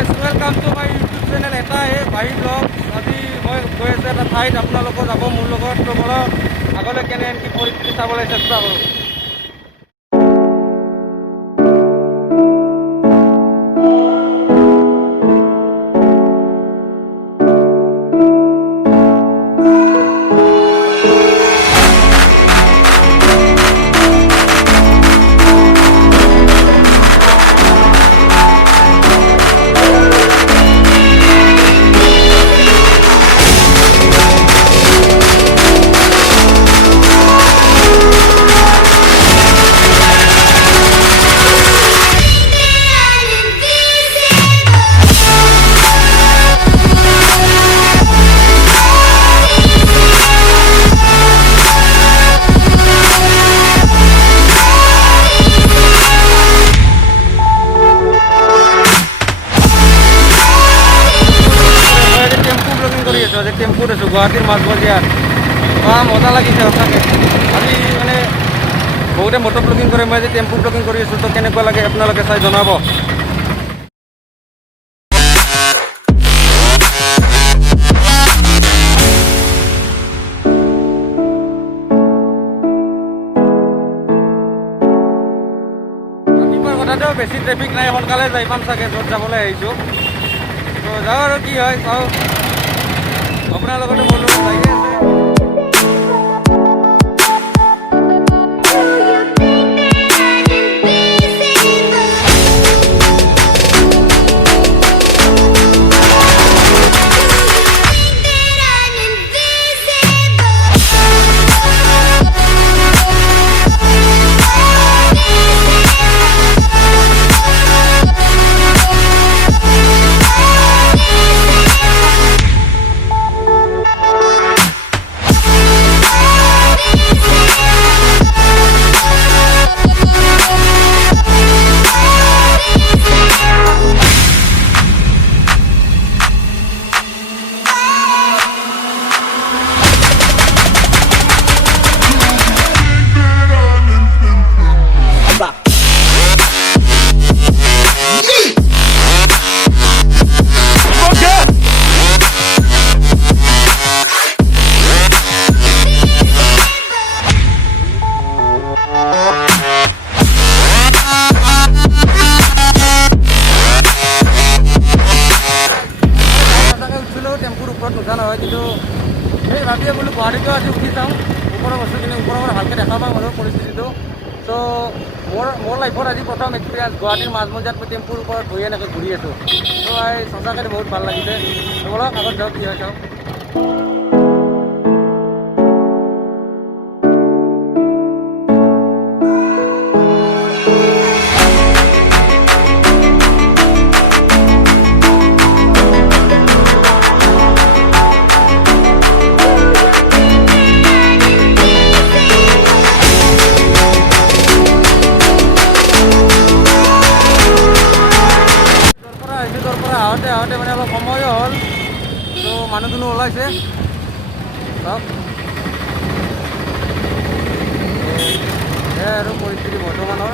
Guys welcome to my YouTube channel এটাই ভাই ব্লগ। আজি মই গৈ আছোঁ এটা ঠাইত, আপোনালোকো যাব মোৰ লগত। তো বলক আগলৈ কেনে কি পৰিস্থিতি চাবলৈ চেষ্টা কৰোঁ। টেম্পুত আছোঁ গুৱাহাটীৰ মাজমজিয়াত। মজা লাগিছে সঁচাকৈ। আজি মানে বহুতে মটৰ ব্লগিং কৰে, মই আজি টেম্পু ব্লগিং কৰি আছোঁ। তো কেনেকুৱা লাগে আপোনালোকে চাই জনাব। ৰাতিপুৱাৰ কথাটো বেছি ট্ৰেফিক নাই, সোনকালে যাই পাম চাগে য'ত যাবলৈ আহিছোঁ। তো যাওঁ আৰু কি হয় চাওঁ। আপোনাৰ লগতো মোৰ লগত লাগি আছে। টেম্পুৰ ওপৰত নুঠা নহয়, কিন্তু এই ভাবিয়ে বোলো গুৱাহাটীতো আজি উঠি চাওঁ ওপৰৰ বস্তুখিনি, ওপৰৰ পৰা ভালকৈ দেখা পাম আৰু পৰিস্থিতিটো। ত' মোৰ লাইফত আজি প্ৰথম এক্সপিৰিয়েঞ্চ গুৱাহাটীৰ মাজমজিয়াত মই টেম্পুৰ ওপৰত বহি এনেকৈ ঘূৰি আছোঁ। ত' সঁচাকৈ বহুত ভাল লাগিছে। বলক আগত যাওক, কি হয় চাওক। আহোঁতে মানে অলপ সময়ো হ'ল। তো মানুহ দুনুহ ওলাইছে চাওক। সেয়াই আৰু পৰিস্থিতি বৰ্তমানৰ।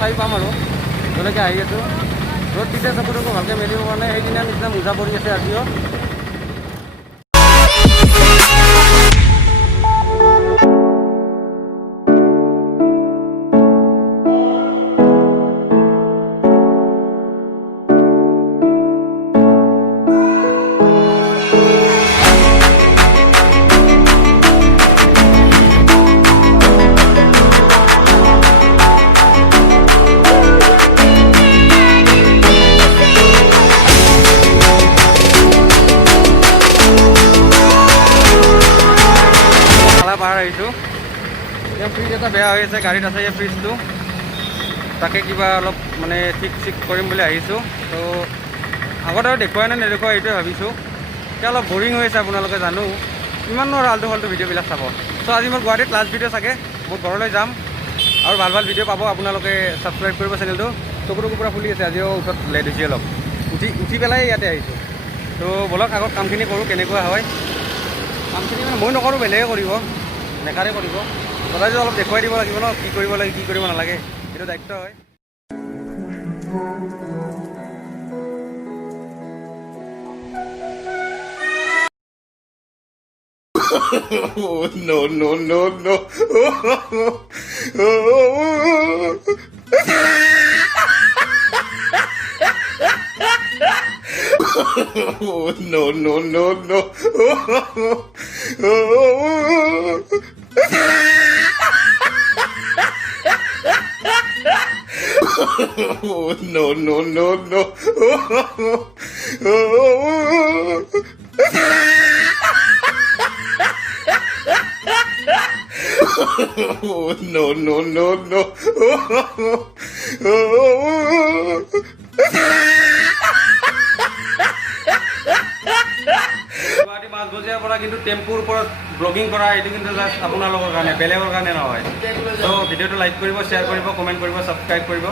চাই পাম আৰু য'লৈকে আহি আছোঁ। ৰ'দ দিছে, চকুটোকো ভালকৈ মেলিব পৰা নাই। সেইদিনা নিচিনা মোজা পৰি আছে আজিও। পাৰ আহিছোঁ। এতিয়া ফ্ৰিজ এটা বেয়া হৈ আছে গাড়ীত আছে, এই ফ্ৰিজটো তাকে কিবা অলপ মানে ঠিক কৰিম বুলি আহিছোঁ। তো আগত আৰু দেখুৱাই নে নেদেখুৱাই এইটোৱে ভাবিছোঁ। এতিয়া অলপ বৰিং হৈ আছে, আপোনালোকে জানো। ইমানো আৰু আল্টু ফাল্টু ভিডিঅ'বিলাক চাব। চ' আজি মোৰ গুৱাহাটীত লাষ্ট ভিডিঅ' চাগে মোৰ ঘৰলৈ যাম আৰু ভাল ভাল ভিডিঅ' পাব আপোনালোকে ছাবস্ক্ৰাইব কৰিব চেনেলটো চকুটো পূৰা ফুলি আছে আজিও ওচৰত লেট হৈছে অলপ উঠি পেলাই ইয়াতে আহিছোঁ তো ব'লক আগত কামখিনি কৰোঁ কেনেকুৱা হয় কামখিনি মানে মই নকৰোঁ বেলেগে কৰিব নেকাৰে কৰিব সদায়তো অলপ দেখুৱাই দিব লাগিব ন কি কৰিব লাগে কি কৰিব নালাগে সেইটো দায়িত্ব হয় Oh, no, no, no, no. Oh, no, no, no, no. Oh, no, no, no, no. Oh, no, no, no, no. Guwahati মাজমজিয়াৰ পৰা কিন্তু টেম্পুৰ ওপৰত ব্লগিং কৰা এইটো কিন্তু জাষ্ট আপোনালোকৰ কাৰণে বেলেগৰ কাৰণে নহয় চ' ভিডিঅ'টো লাইক কৰিব শ্বেয়াৰ কৰিব কমেণ্ট কৰিব ছাবস্ক্ৰাইব কৰিব